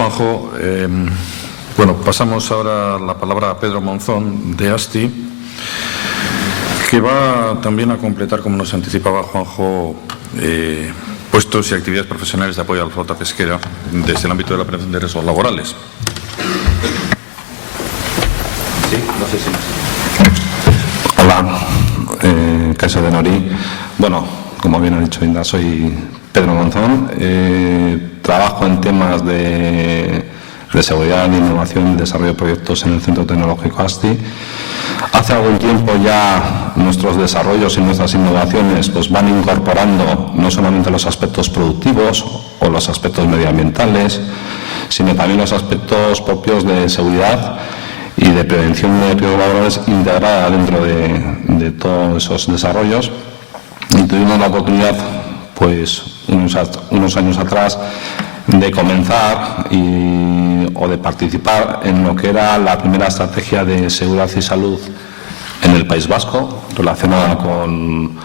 Juanjo. Bueno, pasamos ahora la palabra a Pedro Monzón, de ASTI, que va también a completar, como nos anticipaba Juanjo, puestos y actividades profesionales de apoyo a la flota pesquera desde el ámbito de la prevención de riesgos laborales. Sí, no sé si... Hola, Caso de Nori. Bueno, como bien ha dicho Inda, soy Pedro Monzón. Trabajo en temas de seguridad, de innovación y desarrollo de proyectos en el Centro Tecnológico ASTI. Hace algún tiempo ya nuestros desarrollos y nuestras innovaciones pues van incorporando no solamente los aspectos productivos o los aspectos medioambientales, sino también los aspectos propios de seguridad y de prevención de riesgos laborales integrada dentro de todos esos desarrollos. Y tuvimos la oportunidad, pues unos años atrás, de comenzar o de participar en lo que era la primera estrategia de seguridad y salud en el País Vasco, relacionada con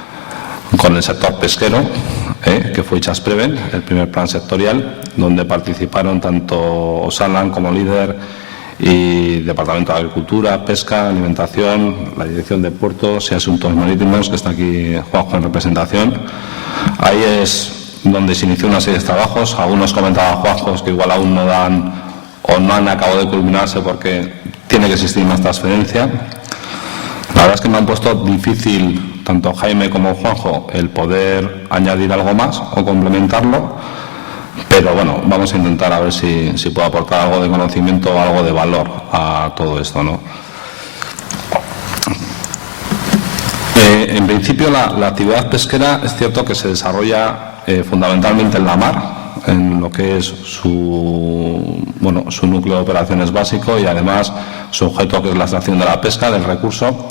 el sector pesquero, que fue Itzaspreven, el primer plan sectorial, donde participaron tanto Osalan como Líder y Departamento de Agricultura, Pesca, Alimentación, la Dirección de Puertos y Asuntos Marítimos, que está aquí Juanjo en representación. Ahí es donde se inició una serie de trabajos. Algunos comentaban Juanjo que igual aún no dan o no han acabado de culminarse porque tiene que existir más transferencia. La verdad es que me han puesto difícil, tanto Jaime como Juanjo, el poder añadir algo más o complementarlo, pero bueno, vamos a intentar a ver si puedo aportar algo de conocimiento o algo de valor a todo esto, ¿no? En principio, la actividad pesquera es cierto que se desarrolla fundamentalmente en la mar, en lo que es su núcleo de operaciones básico y además su objeto, que es la extracción de la pesca, del recurso.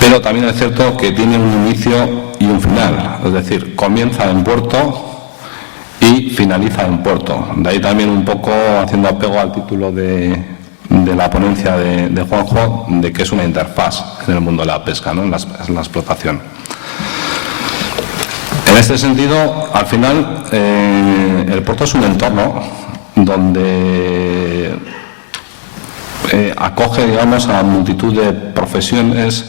Pero también es cierto que tiene un inicio y un final, es decir, comienza en puerto y finaliza en puerto. De ahí también un poco haciendo apego al título de la ponencia de Juanjo, de que es una interfaz en el mundo de la pesca, ¿no? en la explotación. En este sentido, al final, el puerto es un entorno donde acoge, digamos, a multitud de profesiones,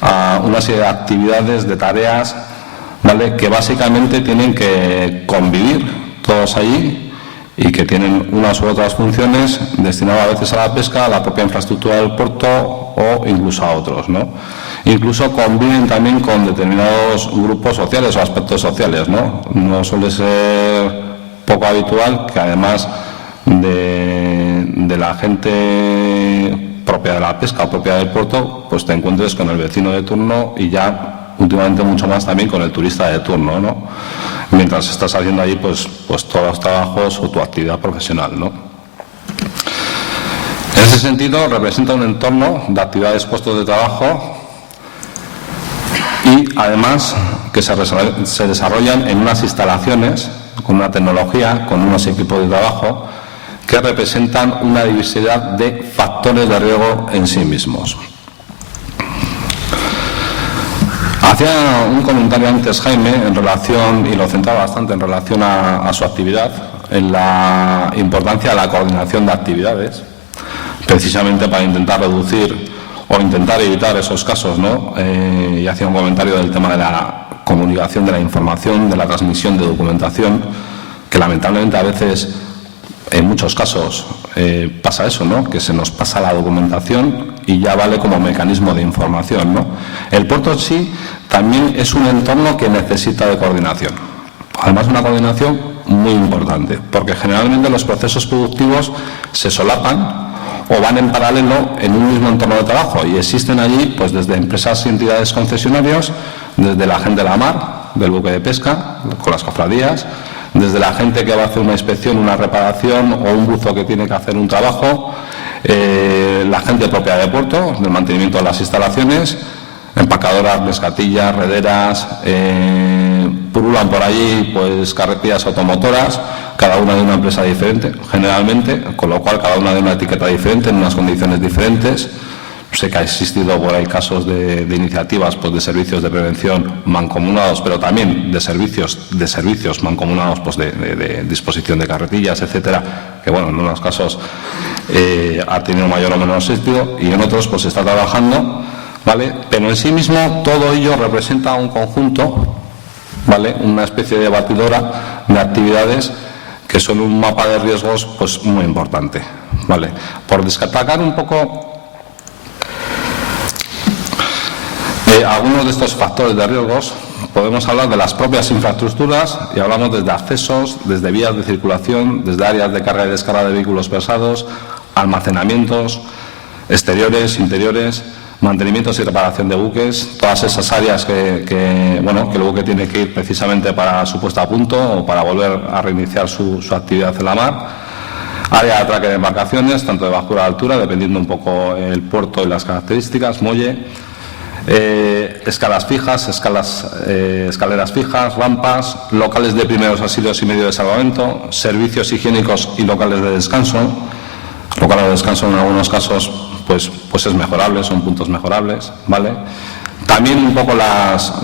a una serie de actividades, de tareas, ¿vale?, que básicamente tienen que convivir todos allí y que tienen unas u otras funciones destinadas a veces a la pesca, a la propia infraestructura del puerto o incluso a otros, ¿no? Incluso conviven también con determinados grupos sociales o aspectos sociales, ¿no? No suele ser poco habitual que además de la gente propia de la pesca o propia del puerto, pues te encuentres con el vecino de turno y ya últimamente mucho más también con el turista de turno, ¿no? Mientras estás haciendo allí pues todos los trabajos o tu actividad profesional, ¿no? En ese sentido representa un entorno de actividades, puestos de trabajo y además que se desarrollan en unas instalaciones con una tecnología, con unos equipos de trabajo que representan una diversidad de factores de riesgo en sí mismos. Hacía un comentario antes Jaime en relación, y lo centraba bastante en relación a su actividad, en la importancia de la coordinación de actividades, precisamente para intentar reducir o intentar evitar esos casos, ¿no? Y hacía un comentario del tema de la comunicación de la información, de la transmisión de documentación, que lamentablemente a veces, en muchos casos, pasa eso, ¿no?, que se nos pasa la documentación y ya vale como mecanismo de información, ¿no? El puerto en sí también es un entorno que necesita de coordinación. Además, una coordinación muy importante, porque generalmente los procesos productivos se solapan o van en paralelo en un mismo entorno de trabajo y existen allí pues desde empresas y entidades concesionarias, desde la gente de la mar, del buque de pesca, con las cofradías, desde la gente que va a hacer una inspección, una reparación o un buzo que tiene que hacer un trabajo, la gente propia de puerto, del mantenimiento de las instalaciones, empacadoras, pescatillas, rederas, purulan por allí pues carretillas automotoras, cada una de una empresa diferente, generalmente, con lo cual cada una de una etiqueta diferente, en unas condiciones diferentes. sé que ha existido por ahí casos de iniciativas pues, de servicios de prevención mancomunados, pero también de servicios mancomunados pues, de disposición de carretillas, etcétera, que bueno, en unos casos ha tenido mayor o menor éxito y en otros pues se está trabajando, ¿vale? Pero en sí mismo todo ello representa un conjunto, ¿vale? Una especie de batidora de actividades que son un mapa de riesgos pues muy importante, ¿vale? Por destacar un poco algunos de estos factores de riesgos, podemos hablar de las propias infraestructuras y hablamos desde accesos, desde vías de circulación, desde áreas de carga y descarga de vehículos pesados, almacenamientos, exteriores, interiores, mantenimientos y reparación de buques, todas esas áreas que el buque tiene que ir precisamente para su puesta a punto o para volver a reiniciar su actividad en la mar. Área de atraque de embarcaciones, tanto de bajura de altura, dependiendo un poco el puerto y las características, muelle, escalas fijas, escaleras fijas, rampas, locales de primeros auxilios y medio de salvamento, servicios higiénicos y locales de descanso. Locales de descanso en algunos casos pues es mejorable, son puntos mejorables, ¿vale? También un poco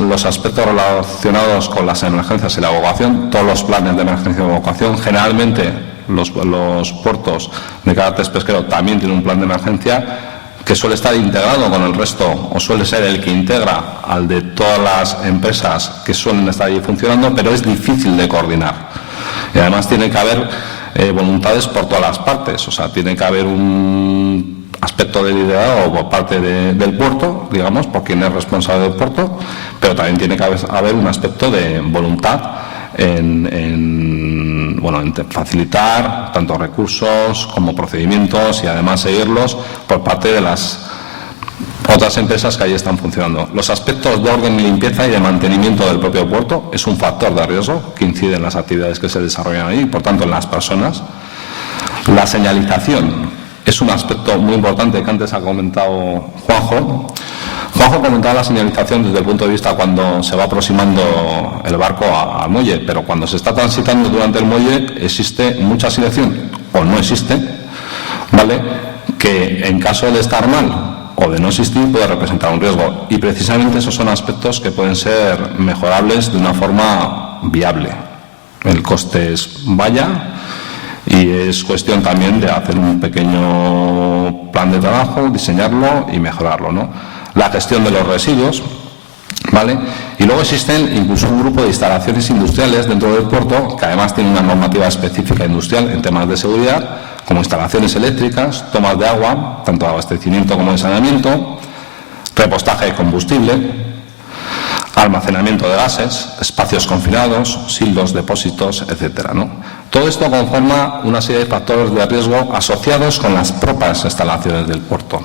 los aspectos relacionados con las emergencias y la evacuación, todos los planes de emergencia y evacuación, generalmente los puertos de carácter pesquero también tienen un plan de emergencia que suele estar integrado con el resto, o suele ser el que integra al de todas las empresas que suelen estar ahí funcionando, pero es difícil de coordinar. Y además tiene que haber voluntades por todas las partes, o sea, tiene que haber un aspecto de liderazgo por parte del puerto, digamos, por quien es responsable del puerto, pero también tiene que haber un aspecto de voluntad en facilitar tanto recursos como procedimientos y además seguirlos por parte de las otras empresas que ahí están funcionando. Los aspectos de orden y limpieza y de mantenimiento del propio puerto es un factor de riesgo que incide en las actividades que se desarrollan ahí y por tanto en las personas. La señalización es un aspecto muy importante que antes ha comentado Juanjo. Juanjo comentaba la señalización desde el punto de vista cuando se va aproximando el barco al muelle, pero cuando se está transitando durante el muelle existe mucha señalización, o no existe, ¿vale? Que en caso de estar mal o de no existir puede representar un riesgo. Y precisamente esos son aspectos que pueden ser mejorables de una forma viable. El coste es vaya y es cuestión también de hacer un pequeño plan de trabajo, diseñarlo y mejorarlo, ¿no? La gestión de los residuos, ¿vale? Y luego existen incluso un grupo de instalaciones industriales dentro del puerto que además tienen una normativa específica industrial en temas de seguridad, como instalaciones eléctricas, tomas de agua, tanto de abastecimiento como de saneamiento, repostaje de combustible, almacenamiento de gases, espacios confinados, sildos, depósitos, etcétera, ¿no? Todo esto conforma una serie de factores de riesgo asociados con las propias instalaciones del puerto.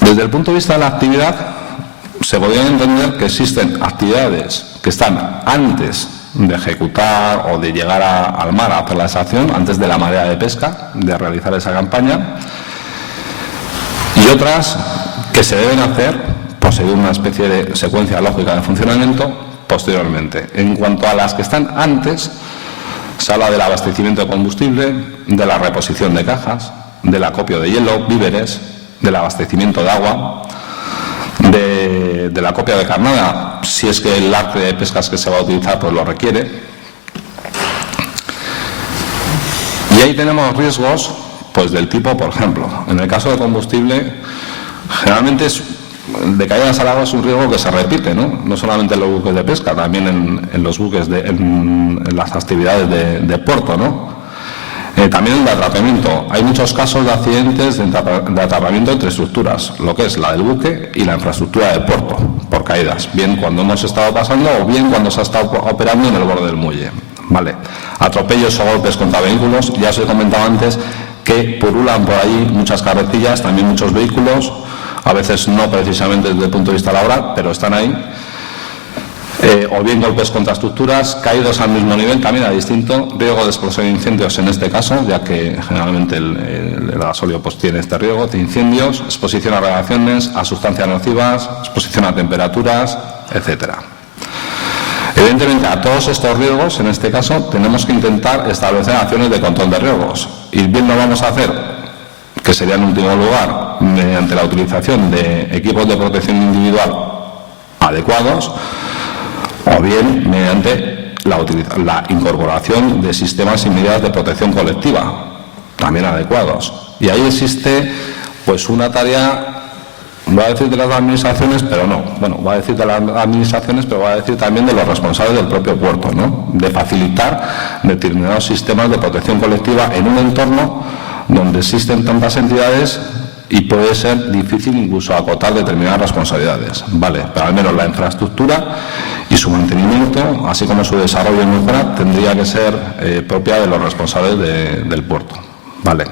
Desde el punto de vista de la actividad, se podría entender que existen actividades que están antes de ejecutar o de llegar al mar a hacer la extracción, antes de la marea de pesca, de realizar esa campaña, y otras que se deben hacer por seguir una especie de secuencia lógica de funcionamiento posteriormente. En cuanto a las que están antes, se habla del abastecimiento de combustible, de la reposición de cajas, del acopio de hielo, víveres, del abastecimiento de agua, de la acopio de carnada, si es que el arte de pescas que se va a utilizar pues lo requiere. Y ahí tenemos riesgos pues del tipo, por ejemplo, en el caso de combustible, generalmente de caídas al agua es un riesgo que se repite, no solamente en los buques de pesca, también en los buques en las actividades de puerto, ¿no? También el de atrapamiento. Hay muchos casos de accidentes de atrapamiento entre estructuras, lo que es la del buque y la infraestructura del puerto, por caídas, bien cuando hemos estado pasando o bien cuando se ha estado operando en el borde del muelle. Vale. Atropellos o golpes contra vehículos, ya os he comentado antes que purulan por ahí muchas carretillas, también muchos vehículos, a veces no precisamente desde el punto de vista laboral, pero están ahí. O bien golpes contra estructuras, caídos al mismo nivel, también a distinto, riesgo de explosión de incendios en este caso, ya que generalmente el gasóleo pues tiene este riesgo de incendios, exposición a radiaciones, a sustancias nocivas, exposición a temperaturas, etcétera. Evidentemente, a todos estos riesgos, en este caso, tenemos que intentar establecer acciones de control de riesgos. Y bien lo vamos a hacer, que sería en último lugar, mediante la utilización de equipos de protección individual adecuados, o bien mediante la incorporación de sistemas y medidas de protección colectiva, también adecuados. Y ahí existe pues una tarea, voy a decir de las administraciones, pero no, bueno, voy a decir de las administraciones, pero voy a decir también de los responsables del propio puerto, ¿no? De facilitar determinados sistemas de protección colectiva en un entorno donde existen tantas entidades y puede ser difícil incluso acotar determinadas responsabilidades, ¿vale? Pero al menos la infraestructura y su mantenimiento, así como su desarrollo y mejora, tendría que ser propia de los responsables del puerto, ¿vale?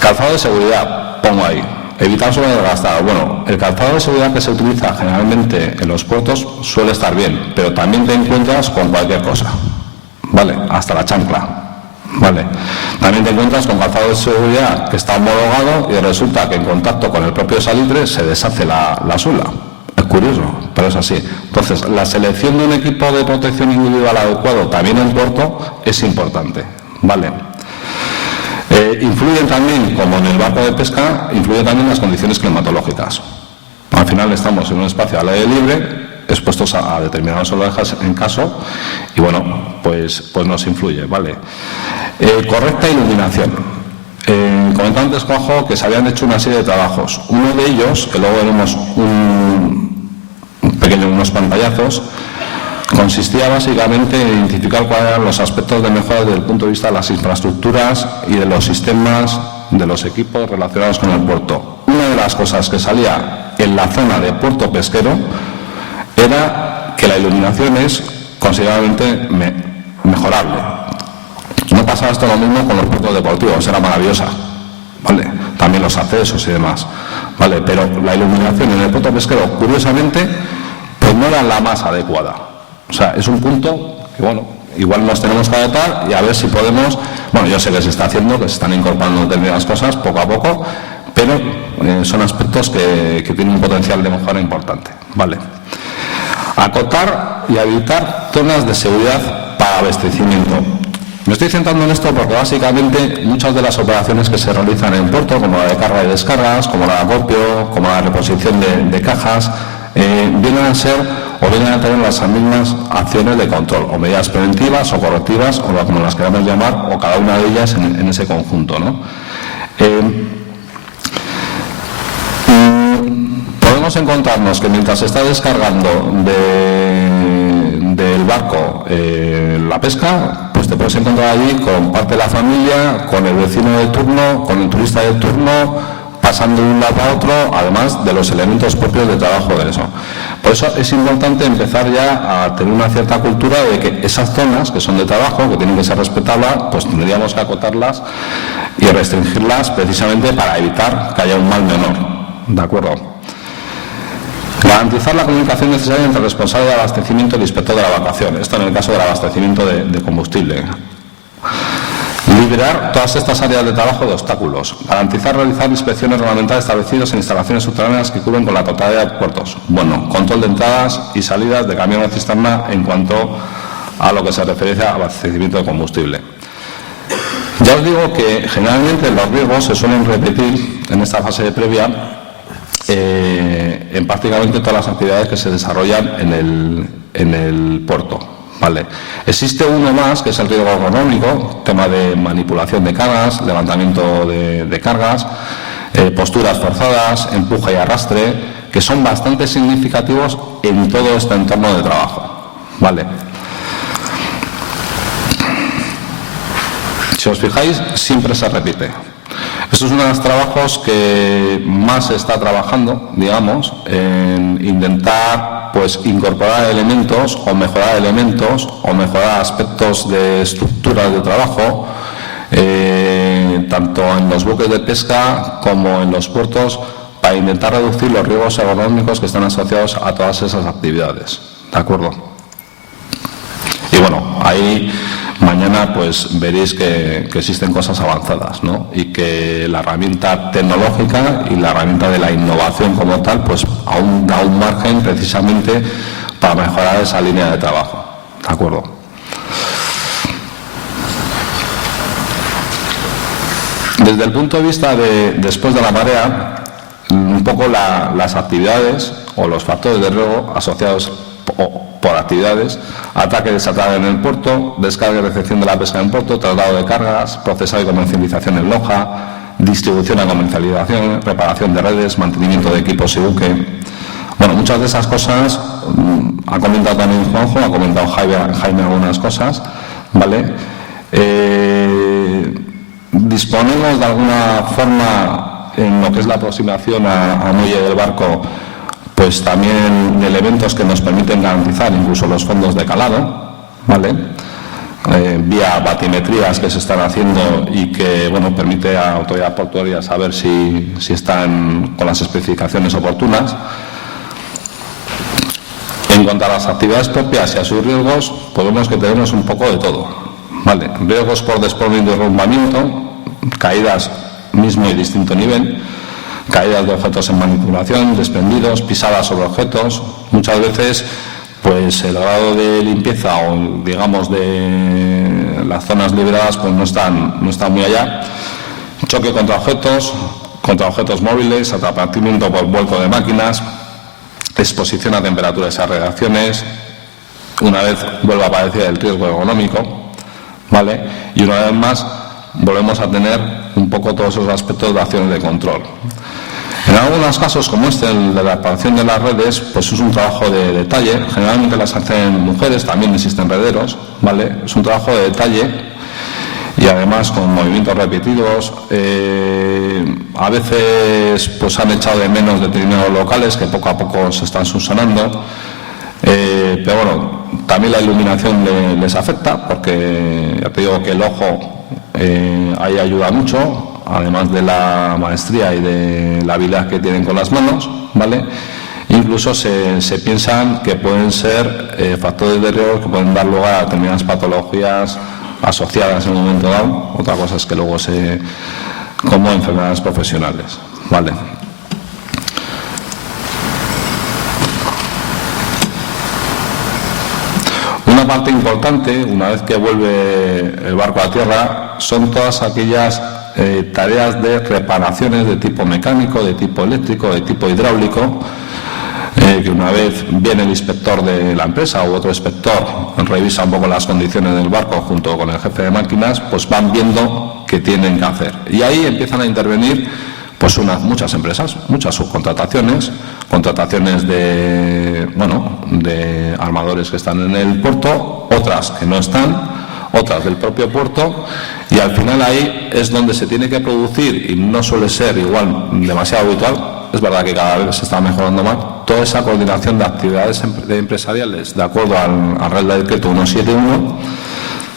Calzado de seguridad, pongo ahí. Evitar sobredesgastado. Bueno, el calzado de seguridad que se utiliza generalmente en los puertos suele estar bien, pero también te encuentras con cualquier cosa, ¿vale? Hasta la chancla. Vale. También te encuentras con calzado de seguridad que está homologado y resulta que en contacto con el propio salitre se deshace la suela. Es curioso, pero es así. Entonces, la selección de un equipo de protección individual adecuado también en puerto es importante. Vale. Influyen también, como en el barco de pesca, influyen también las condiciones climatológicas. Al final estamos en un espacio al aire libre, expuestos a determinadas oleajes en caso, y bueno, pues nos influye, ¿vale? Correcta iluminación. Comentaba antes, Juanjo, que se habían hecho una serie de trabajos. Uno de ellos, que luego veremos unos pantallazos, consistía básicamente en identificar cuáles eran los aspectos de mejora desde el punto de vista de las infraestructuras y de los sistemas, de los equipos relacionados con el puerto. Una de las cosas que salía en la zona de puerto pesquero era que la iluminación es considerablemente mejorable. No pasaba esto lo mismo con los puertos deportivos, era maravillosa, ¿vale? También los accesos y demás, ¿vale? Pero la iluminación en el puerto pesquero, curiosamente, pues no era la más adecuada. O sea, es un punto que, bueno, igual nos tenemos que adaptar y a ver si podemos, bueno, yo sé que se está haciendo, que se están incorporando determinadas cosas poco a poco, pero son aspectos que tienen un potencial de mejora importante, ¿vale? Acotar y habilitar zonas de seguridad para abastecimiento. Me estoy centrando en esto porque básicamente muchas de las operaciones que se realizan en puerto, como la de carga y descargas, como la de acopio, como la reposición de cajas, vienen a ser o vienen a tener las mismas acciones de control, o medidas preventivas o correctivas, o como las queramos llamar, o cada una de ellas en ese conjunto, ¿no? Podemos encontrarnos que mientras se está descargando del barco la pesca, pues te puedes encontrar allí con parte de la familia, con el vecino de turno, con el turista de turno, pasando de un lado a otro, además de los elementos propios de trabajo de eso. Por eso es importante empezar ya a tener una cierta cultura de que esas zonas que son de trabajo, que tienen que ser respetables, pues tendríamos que acotarlas y restringirlas precisamente para evitar que haya un mal menor. ¿De acuerdo? Garantizar la comunicación necesaria entre el responsable de abastecimiento y el inspector de la embarcación. Esto en el caso del abastecimiento de combustible. Liberar todas estas áreas de trabajo de obstáculos. Garantizar realizar inspecciones reglamentarias establecidas en instalaciones subterráneas que cubren con la totalidad de puertos. Bueno, control de entradas y salidas de camiones de cisterna en cuanto a lo que se refiere a abastecimiento de combustible. Ya os digo que generalmente los riesgos se suelen repetir en esta fase de previa en prácticamente todas las actividades que se desarrollan en el puerto. Vale. Existe uno más, que es el riesgo ergonómico, tema de manipulación de cargas, levantamiento de cargas, posturas forzadas, empuje y arrastre, que son bastante significativos en todo este entorno de trabajo. Vale. Si os fijáis, siempre se repite. Esto es uno de los trabajos que más se está trabajando, digamos, en intentar pues incorporar elementos o mejorar aspectos de estructuras de trabajo, tanto en los buques de pesca como en los puertos, para intentar reducir los riesgos ergonómicos que están asociados a todas esas actividades. ¿De acuerdo? Y bueno, ahí mañana pues veréis que existen cosas avanzadas, ¿no? Y que la herramienta tecnológica y la herramienta de la innovación como tal pues aún da un margen precisamente para mejorar esa línea de trabajo. ¿De acuerdo? Desde el punto de vista de después de la marea, un poco las actividades o los factores de riesgo asociados por actividades: ataque y desatada en el puerto, descarga y recepción de la pesca en puerto, traslado de cargas, procesado y comercialización en loja, distribución y comercialización, reparación de redes, mantenimiento de equipos y buque. Bueno, muchas de esas cosas ha comentado también Juanjo, ha comentado Jaime algunas cosas, ¿vale? Disponemos de alguna forma en lo que es la aproximación a muelle del barco, pues también de elementos que nos permiten garantizar incluso los fondos de calado, ¿vale? Vía batimetrías que se están haciendo y que, bueno, permite a la autoridad portuaria saber si están con las especificaciones oportunas. En cuanto a las actividades propias y a sus riesgos, podemos que tenemos un poco de todo, ¿vale? Riesgos por desplome y derrumbamiento, caídas mismo y distinto nivel, caídas de objetos en manipulación, desprendidos, pisadas sobre objetos. Muchas veces, pues el grado de limpieza o, digamos, de las zonas liberadas, pues no están muy allá. Choque contra objetos móviles, atrapamiento por vuelco de máquinas, exposición a temperaturas y a radiaciones. Una vez vuelve a aparecer el riesgo económico, ¿vale? Y una vez más volvemos a tener un poco todos esos aspectos de acciones de control. En algunos casos, como este, el de la reparación de las redes, pues es un trabajo de detalle. Generalmente las hacen mujeres, también existen rederos, ¿vale? Es un trabajo de detalle y además con movimientos repetidos. A veces pues han echado de menos determinados locales que poco a poco se están subsanando. Pero bueno, también la iluminación les afecta, porque ya te digo que el ojo ahí ayuda mucho, además de la maestría y de la habilidad que tienen con las manos, ¿vale? Incluso se piensan que pueden ser factores de riesgo que pueden dar lugar a determinadas patologías asociadas en un momento dado. Otra cosa es que luego como enfermedades profesionales, ¿vale? Una parte importante, una vez que vuelve el barco a tierra, son todas aquellas tareas de reparaciones de tipo mecánico, de tipo eléctrico, de tipo hidráulico, que una vez viene el inspector de la empresa u otro inspector, revisa un poco las condiciones del barco junto con el jefe de máquinas, pues van viendo qué tienen que hacer. Y ahí empiezan a intervenir pues muchas empresas, muchas subcontrataciones, contrataciones de armadores que están en el puerto, otras que no están, otras del propio puerto, y al final ahí es donde se tiene que producir, y no suele ser igual demasiado habitual. Es verdad que cada vez se está mejorando más toda esa coordinación de actividades empresariales de acuerdo al Real Decreto 171,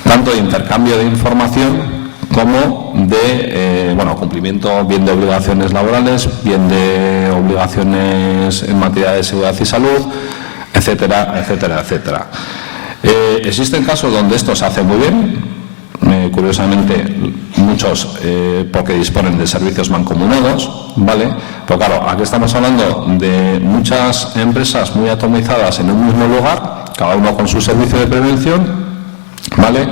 tanto de intercambio de información como de cumplimiento bien de obligaciones laborales, bien de obligaciones en materia de seguridad y salud, etcétera, etcétera, etcétera. Existen casos donde esto se hace muy bien, curiosamente muchos porque disponen de servicios mancomunados, ¿vale? Pero claro, aquí estamos hablando de muchas empresas muy atomizadas en un mismo lugar, cada uno con su servicio de prevención, ¿vale?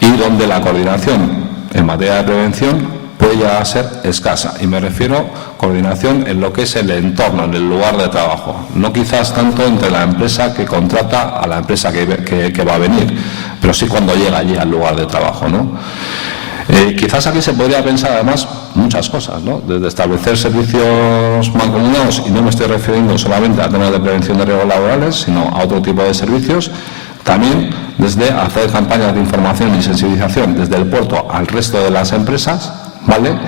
Y donde la coordinación en materia de prevención puede llegar a ser escasa, y me refiero a coordinación en lo que es el entorno, en el lugar de trabajo, no quizás tanto entre la empresa que contrata a la empresa que va a venir, pero sí cuando llega allí al lugar de trabajo, ¿no? Quizás aquí se podría pensar además muchas cosas, ¿no? Desde establecer servicios mancomunados, y no me estoy refiriendo solamente a temas de prevención de riesgos laborales, sino a otro tipo de servicios. También desde hacer campañas de información y sensibilización desde el puerto al resto de las empresas, ¿vale?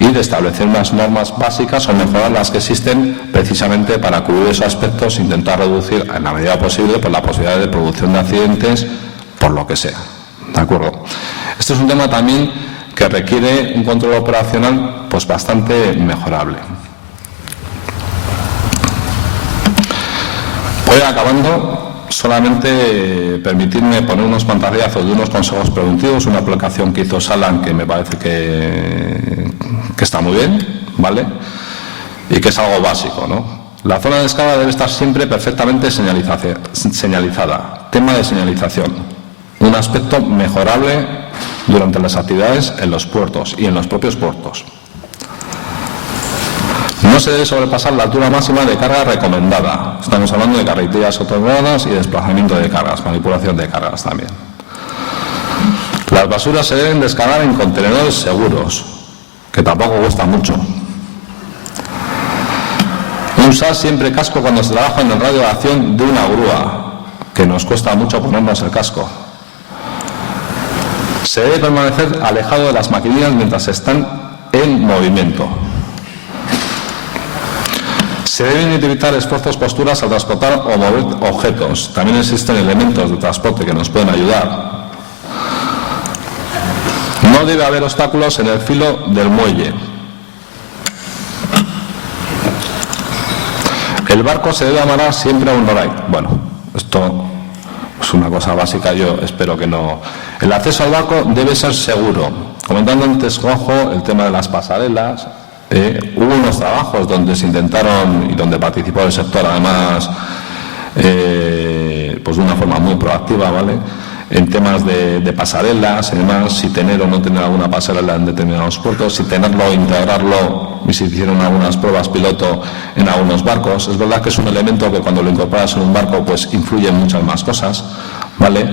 Y de establecer unas normas básicas o mejorar las que existen precisamente para cubrir esos aspectos e intentar reducir en la medida posible pues, la posibilidad de producción de accidentes por lo que sea. ¿De acuerdo? Este es un tema también que requiere un control operacional pues bastante mejorable. Voy acabando. Solamente permitirme poner unos pantallazos de unos consejos preventivos, una aplicación que hizo Salan que me parece que está muy bien, ¿vale? Y que es algo básico, ¿no? La zona de descarga debe estar siempre perfectamente señalizada. Tema de señalización. Un aspecto mejorable durante las actividades en los puertos y en los propios puertos. No se debe sobrepasar la altura máxima de carga recomendada. Estamos hablando de carretillas otorgadas y desplazamiento de cargas, manipulación de cargas también. Las basuras se deben descargar en contenedores seguros, que tampoco cuesta mucho. Usar siempre casco cuando se trabaja en el radio de acción de una grúa, que nos cuesta mucho ponernos el casco. Se debe permanecer alejado de las maquinillas mientras están en movimiento. Se deben identificar esfuerzos, posturas al transportar o mover objetos. También existen elementos de transporte que nos pueden ayudar. No debe haber obstáculos en el filo del muelle. El barco se debe amarrar siempre a un noray. Bueno, esto es una cosa básica, yo espero que no. El acceso al barco debe ser seguro. Comentando antes, Juanjo, el tema de las pasarelas. Hubo unos trabajos donde se intentaron y donde participó el sector, además, pues de una forma muy proactiva, ¿vale? En temas de pasarelas, además, si tener o no tener alguna pasarela en determinados puertos, si tenerlo o integrarlo, y se hicieron algunas pruebas piloto en algunos barcos. Es verdad que es un elemento que cuando lo incorporas en un barco, pues influye en muchas más cosas, ¿vale?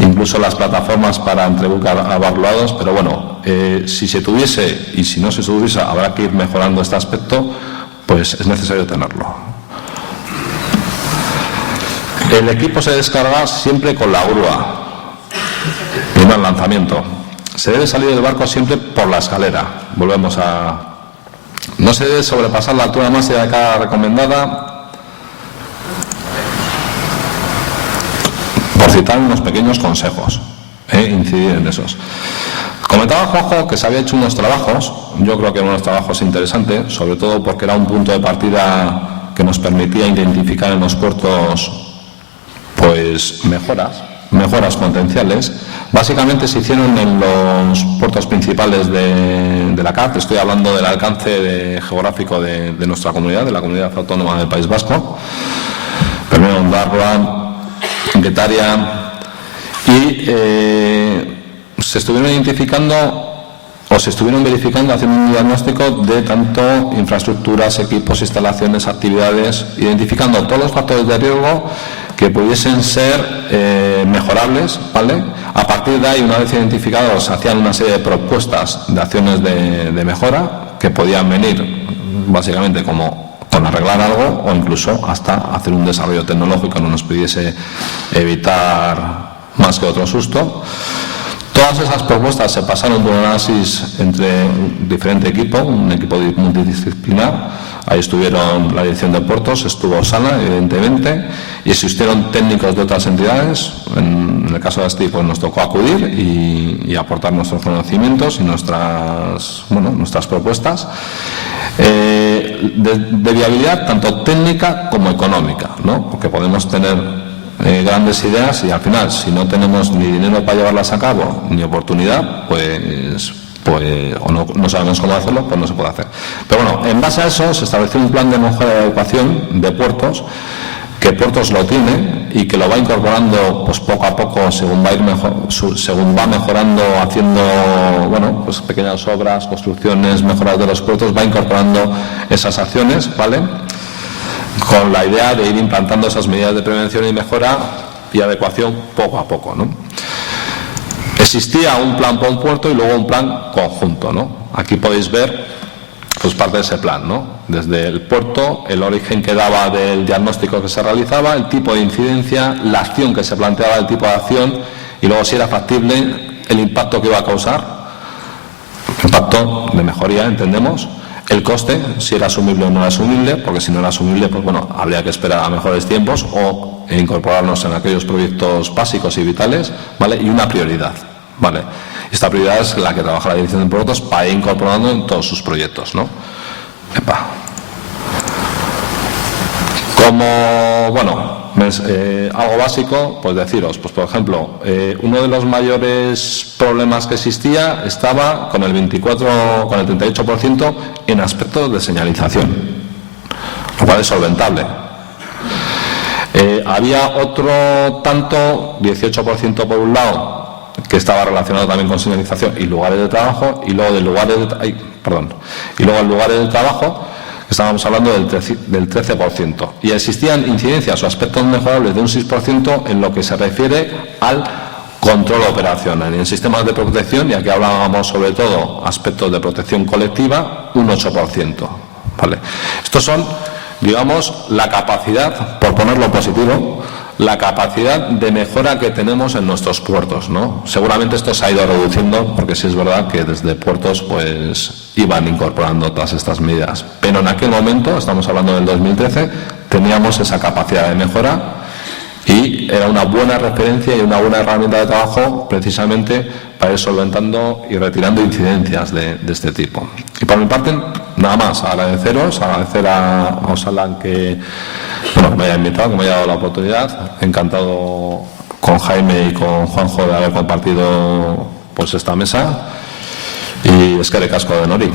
Incluso las plataformas para entrebucar abarroados, pero bueno, si se tuviese y si no se tuviese, habrá que ir mejorando este aspecto, pues es necesario tenerlo. El equipo se descarga siempre con la grúa, primer lanzamiento. Se debe salir del barco siempre por la escalera. Volvemos a... No se debe sobrepasar la altura máxima de carga recomendada. Por citar unos pequeños consejos, incidir en esos. Comentaba Juanjo que se había hecho unos trabajos, yo creo que eran unos trabajos interesantes, sobre todo porque era un punto de partida que nos permitía identificar en los puertos pues mejoras potenciales. Básicamente se hicieron en los puertos principales de la CAF. Estoy hablando del alcance geográfico de nuestra comunidad, de la comunidad autónoma del País Vasco. Primero Ondarroa, Getaria, y se estuvieron identificando o se estuvieron verificando, haciendo un diagnóstico de tanto infraestructuras, equipos, instalaciones, actividades, identificando todos los factores de riesgo que pudiesen ser mejorables, ¿vale? A partir de ahí, una vez identificados, se hacían una serie de propuestas de acciones de mejora que podían venir básicamente como con arreglar algo o incluso hasta hacer un desarrollo tecnológico que no nos pudiese evitar más que otro susto. Todas esas propuestas se pasaron por un análisis entre un diferente equipo, un equipo multidisciplinar. Ahí estuvieron la dirección de puertos, estuvo Sala, evidentemente, y existieron técnicos de otras entidades. En el caso de ASTI, pues nos tocó acudir y aportar nuestros conocimientos y nuestras propuestas. De viabilidad tanto técnica como económica, ¿no? Porque podemos tener grandes ideas y al final, si no tenemos ni dinero para llevarlas a cabo ni oportunidad, pues o no sabemos cómo hacerlo, pues no se puede hacer. Pero bueno, en base a eso se estableció un plan de mejora de adecuación de puertos, que Puertos lo tiene y que lo va incorporando pues poco a poco según va mejorando, haciendo pues pequeñas obras, construcciones, mejoras de los puertos, va incorporando esas acciones, ¿vale? Con la idea de ir implantando esas medidas de prevención y mejora y adecuación poco a poco, ¿no? Existía un plan por un puerto y luego un plan conjunto, ¿no? Aquí podéis ver pues parte de ese plan, ¿no? Desde el puerto, el origen que daba del diagnóstico que se realizaba, el tipo de incidencia, la acción que se planteaba, el tipo de acción y luego si era factible el impacto que iba a causar, impacto de mejoría, entendemos, el coste, si era asumible o no era asumible, porque si no era asumible, pues bueno, habría que esperar a mejores tiempos o incorporarnos en aquellos proyectos básicos y vitales, ¿vale? Y una prioridad, ¿vale? Esta prioridad es la que trabaja la dirección de puertos para ir incorporando en todos sus proyectos, ¿no? Como, algo básico, pues deciros, pues por ejemplo, uno de los mayores problemas que existía estaba con el 38% en aspectos de señalización. lo cual es solventable. Había otro tanto, 18% por un lado, que estaba relacionado también con señalización y lugares de trabajo, y luego en lugares de trabajo estábamos hablando del 13%. Y existían incidencias o aspectos mejorables de un 6% en lo que se refiere al control operacional. En sistemas de protección, y aquí hablábamos sobre todo aspectos de protección colectiva, un 8%. ¿Vale? Estos son, digamos, la capacidad, por ponerlo positivo, la capacidad de mejora que tenemos en nuestros puertos, ¿no? Seguramente esto se ha ido reduciendo, porque sí es verdad que desde puertos pues iban incorporando todas estas medidas. Pero en aquel momento, estamos hablando del 2013, teníamos esa capacidad de mejora y era una buena referencia y una buena herramienta de trabajo precisamente para ir solventando y retirando incidencias de este tipo. Y por mi parte, nada más, agradecer a Osalan que me haya invitado, que me haya dado la oportunidad. Encantado con Jaime y con Juanjo de haber compartido pues esta mesa, y eskerrik asko denori.